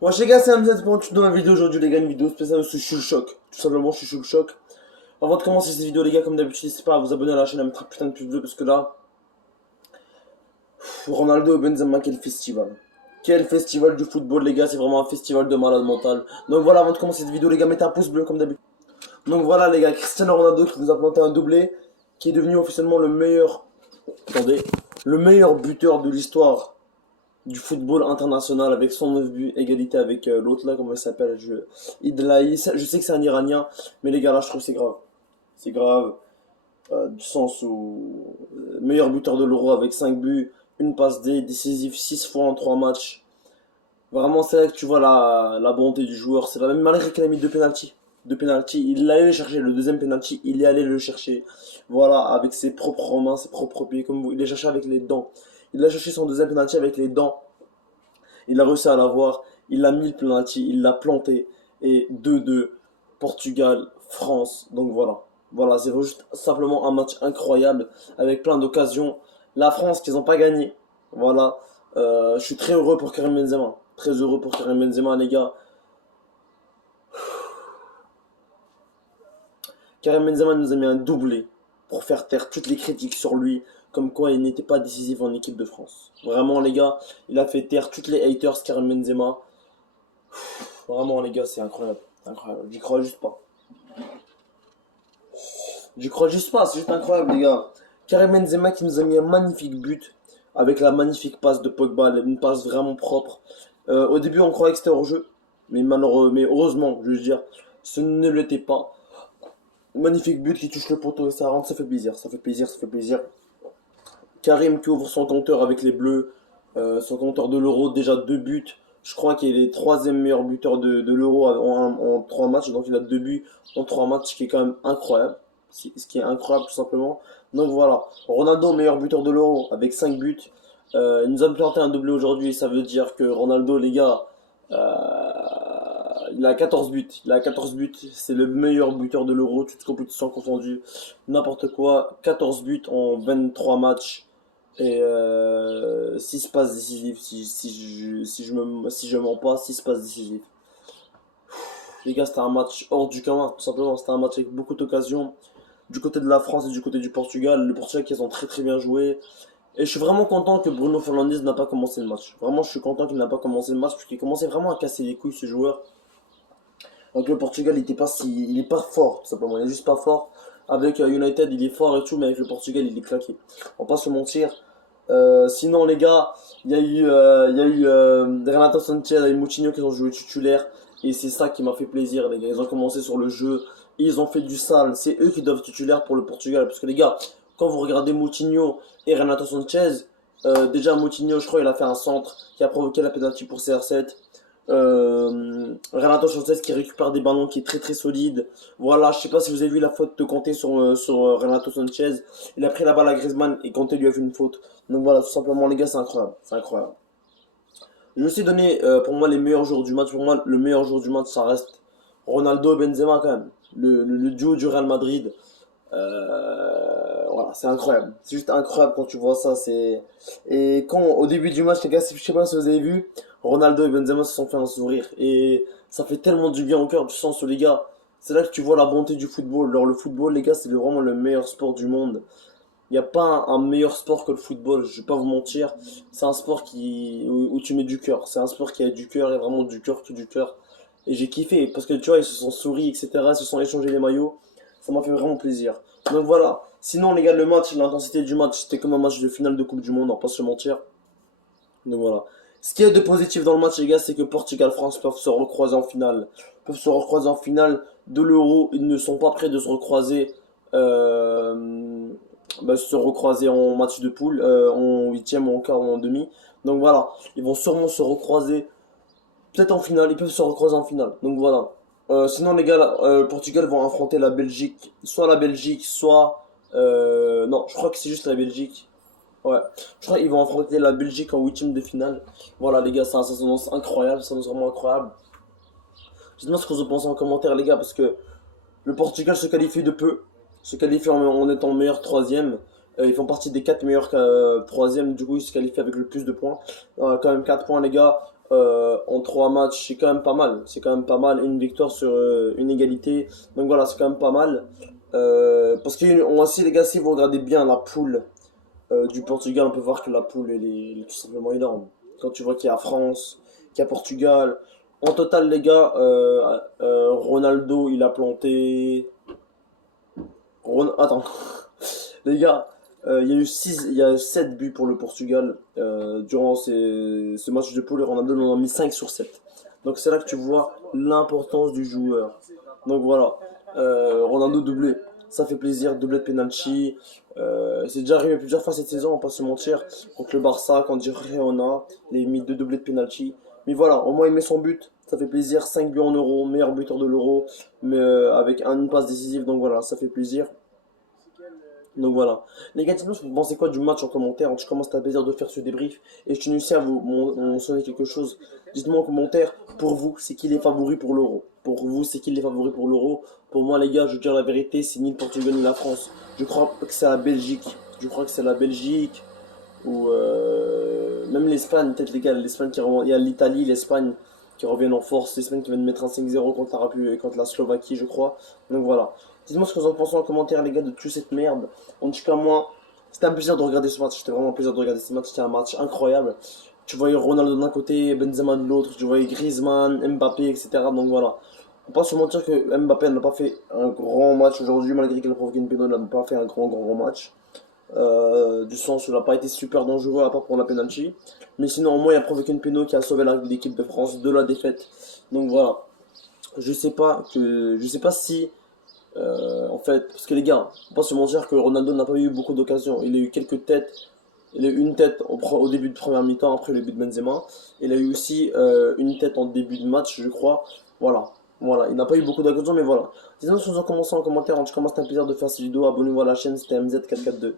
Bon, les gars, c'est Hamza pour une nouvelle vidéo aujourd'hui, les gars, une vidéo spéciale, je suis le choc. Tout simplement, je suis sous le choc. Avant de commencer cette vidéo, les gars, comme d'habitude, n'hésitez pas à vous abonner à la chaîne, à mettre un putain de pouce bleu, parce que là, Ronaldo et Benzema, quel festival. Quel festival du football, les gars, c'est vraiment un festival de malade mental. Donc voilà, avant de commencer cette vidéo, les gars, mettez un pouce bleu, comme d'habitude. Donc voilà, les gars, Cristiano Ronaldo qui nous a planté un doublé, qui est devenu officiellement le meilleur, attendez, le meilleur buteur de l'histoire du football international avec 109 buts, égalité avec l'autre là, comment il s'appelle je sais que c'est un Iranien, mais les gars là je trouve que c'est grave. C'est grave, du sens où meilleur buteur de l'Euro avec 5 buts, une passe D, décisif 6 fois en 3 matchs. Vraiment c'est là que tu vois la bonté du joueur, c'est là même malgré qu'il a mis deux penalties. Deux penalties, il allait le chercher, le deuxième penalty, il est allé le chercher. Voilà, avec ses propres mains, ses propres pieds, comme vous, il l'a cherché avec les dents. Il a cherché son deuxième penalty avec les dents. Il a réussi à l'avoir, il a mis le penalty, il l'a planté. Et 2-2, Portugal, France. Donc voilà. Voilà, c'est juste simplement un match incroyable avec plein d'occasions. La France, qu'ils n'ont pas gagné. Voilà. Je suis très heureux pour Karim Benzema. Très heureux pour Karim Benzema, les gars. Karim Benzema nous a mis un doublé pour faire taire toutes les critiques sur lui, comme quoi il n'était pas décisif en équipe de France. Vraiment, les gars, il a fait taire toutes les haters Karim Benzema. Vraiment, les gars, c'est incroyable. Incroyable. J'y crois juste pas. J'y crois juste pas. C'est juste incroyable, les gars. Karim Benzema qui nous a mis un magnifique but avec la magnifique passe de Pogba, une passe vraiment propre. Au début, on croyait que c'était hors jeu, mais malheureux, mais heureusement, je veux dire, ce ne l'était pas. Magnifique but qui touche le poteau et ça rentre, ça fait plaisir, ça fait plaisir, ça fait plaisir. Karim qui ouvre son compteur avec les Bleus, son compteur de l'Euro, déjà deux buts. Je crois qu'il est le troisième meilleur buteur de l'Euro en trois matchs, donc il a deux buts en trois matchs, ce qui est quand même incroyable. Ce qui est incroyable tout simplement. Donc voilà, Ronaldo meilleur buteur de l'Euro avec 5 buts. Il nous a planté un doublé aujourd'hui et ça veut dire que Ronaldo, les gars, il a 14 buts. Il a 14 buts, c'est le meilleur buteur de l'Euro, toutes compétitions confondues, n'importe quoi. 14 buts en 23 matchs et 6 passes décisives si je mens pas, 6 passes décisives. Les gars, c'était un match hors du commun, tout simplement. C'était un match avec beaucoup d'occasions. Du côté de la France et du côté du Portugal. Le Portugal qui ont très très bien joué. Et je suis vraiment content que Bruno Fernandes n'a pas commencé le match. Vraiment, je suis content qu'il n'a pas commencé le match parce qu'il commençait vraiment à casser les couilles ce joueur. Donc le Portugal, il est pas fort, tout simplement. Il est juste pas fort. Avec United, il est fort et tout, mais avec le Portugal, il est claqué. On va pas se mentir. Sinon, les gars, il y a eu Renato Sanchez et Moutinho qui ont joué titulaire. Et c'est ça qui m'a fait plaisir, les gars. Ils ont commencé sur le jeu. Et ils ont fait du sale. C'est eux qui doivent titulaire pour le Portugal. Parce que, les gars, quand vous regardez Moutinho et Renato Sanchez, déjà Moutinho, je crois, il a fait un centre qui a provoqué la pénalty pour CR7. Renato Sanchez qui récupère des ballons qui est très très solide. Voilà, je sais pas si vous avez vu la faute de Kanté sur Renato Sanchez. Il a pris la balle à Griezmann et Kanté lui a fait une faute. Donc voilà, tout simplement les gars, c'est incroyable. C'est incroyable. Je vais aussi donner pour moi les meilleurs joueurs du match. Pour moi, le meilleur joueur du match, ça reste Ronaldo et Benzema quand même. Le duo du Real Madrid. Voilà, c'est incroyable. C'est juste incroyable quand tu vois ça. Et quand au début du match, les gars, je sais pas si vous avez vu, Ronaldo et Benzema se sont fait un sourire et ça fait tellement du bien au cœur. Du sens où les gars, c'est là que tu vois la bonté du football. Alors le football, les gars, c'est vraiment le meilleur sport du monde. Il n'y a pas un meilleur sport que le football. Je vais pas vous mentir. C'est un sport où tu mets du cœur. C'est un sport qui a du cœur et vraiment du cœur que du cœur. Et j'ai kiffé parce que tu vois, ils se sont souris, etc. Ils se sont échangés les maillots. Ça m'a fait vraiment plaisir. Donc voilà. Sinon, les gars, le match, l'intensité du match, c'était comme un match de finale de Coupe du Monde, on va pas se mentir. Donc voilà. Ce qui est de positif dans le match, les gars, c'est que Portugal-France peuvent se recroiser en finale. Peuvent se recroiser en finale de l'Euro. Ils ne sont pas prêts de se recroiser. Se recroiser en match de poule, en huitième, en quart ou en demi. Donc voilà. Ils vont sûrement se recroiser. Peut-être en finale. Ils peuvent se recroiser en finale. Donc voilà. Sinon, les gars, le Portugal vont affronter la Belgique. Soit la Belgique, soit. Non, je crois que c'est juste la Belgique. Ouais, je crois qu'ils vont affronter la Belgique en huitième de finale. Voilà, les gars, ça s'annonce incroyable, ça s'annonce vraiment incroyable. Dites-moi ce que vous en pensez en commentaire, les gars, parce que le Portugal se qualifie de peu, se qualifie en étant meilleur troisième. Ils font partie des 4 meilleurs troisième, du coup ils se qualifient avec le plus de points. Quand même 4 points, les gars. en 3 matchs, c'est quand même pas mal. C'est quand même pas mal. Une victoire sur une égalité. Donc voilà, c'est quand même pas mal. Parce qu'on aussi, les gars, si vous regardez bien la poule du Portugal, on peut voir que la poule, elle est tout simplement énorme. Quand tu vois qu'il y a France, qu'il y a Portugal. En total, les gars, Ronaldo, il a planté. Attends, les gars, il y a 7 buts pour le Portugal durant ce match de poule et Ronaldo en a mis 5 sur 7. Donc c'est là que tu vois l'importance du joueur. Donc voilà, Ronaldo doublé, ça fait plaisir, doublé de penalty. C'est déjà arrivé plusieurs fois cette saison, on va pas se mentir. Contre le Barça, quand Girona, il a mis 2 doublés de penalty. Mais voilà, au moins il met son but, ça fait plaisir. 5 buts en euro, meilleur buteur de l'euro, mais avec une passe décisive, donc voilà, ça fait plaisir. Donc voilà. Les gars, dites-moi, vous pensez quoi du match en commentaire? Je commence à plaisir de faire ce débrief. Et je tenais aussi à vous mentionner quelque chose. Dites-moi en commentaire, pour vous, c'est qui les favoris pour l'Euro? Pour vous, c'est qui les favoris pour l'Euro? Pour moi, les gars, je veux dire la vérité, c'est ni le Portugal ni la France. Je crois que c'est la Belgique. Je crois que c'est la Belgique. Ou même l'Espagne, peut-être les gars, l'Espagne qui revient. Il y a l'Italie, l'Espagne qui reviennent en force. L'Espagne qui vient de mettre un 5-0 contre la Slovaquie, je crois. Donc voilà. Dites-moi ce que vous en pensez en commentaire, les gars, de toute cette merde. En tout cas, moi, c'était un plaisir de regarder ce match. C'était vraiment un plaisir de regarder ce match. C'était un match incroyable. Tu voyais Ronaldo d'un côté, Benzema de l'autre. Tu voyais Griezmann, Mbappé, etc. Donc voilà. On peut pas se mentir que Mbappé n'a pas fait un grand match aujourd'hui, malgré qu'il a provoqué une pénale, il n'a pas fait un grand match. Du sens où il n'a pas été super dangereux à part pour la penalty. Mais sinon, au moins, il a provoqué une péno qui a sauvé l'équipe de France de la défaite. Donc voilà. Je sais pas si en fait, parce que les gars, faut pas se mentir que Ronaldo n'a pas eu beaucoup d'occasions. Il a eu quelques têtes. Il a eu une tête au début de première mi-temps après le but de Benzema. Il a eu aussi une tête en début de match, je crois. Voilà. Voilà, il n'a pas eu beaucoup d'occasions, mais voilà. Dites-nous si vous en commencez en commentaire. En tout cas, moi, c'était un plaisir de faire cette vidéo. Abonnez-vous à la chaîne, c'était MZ442.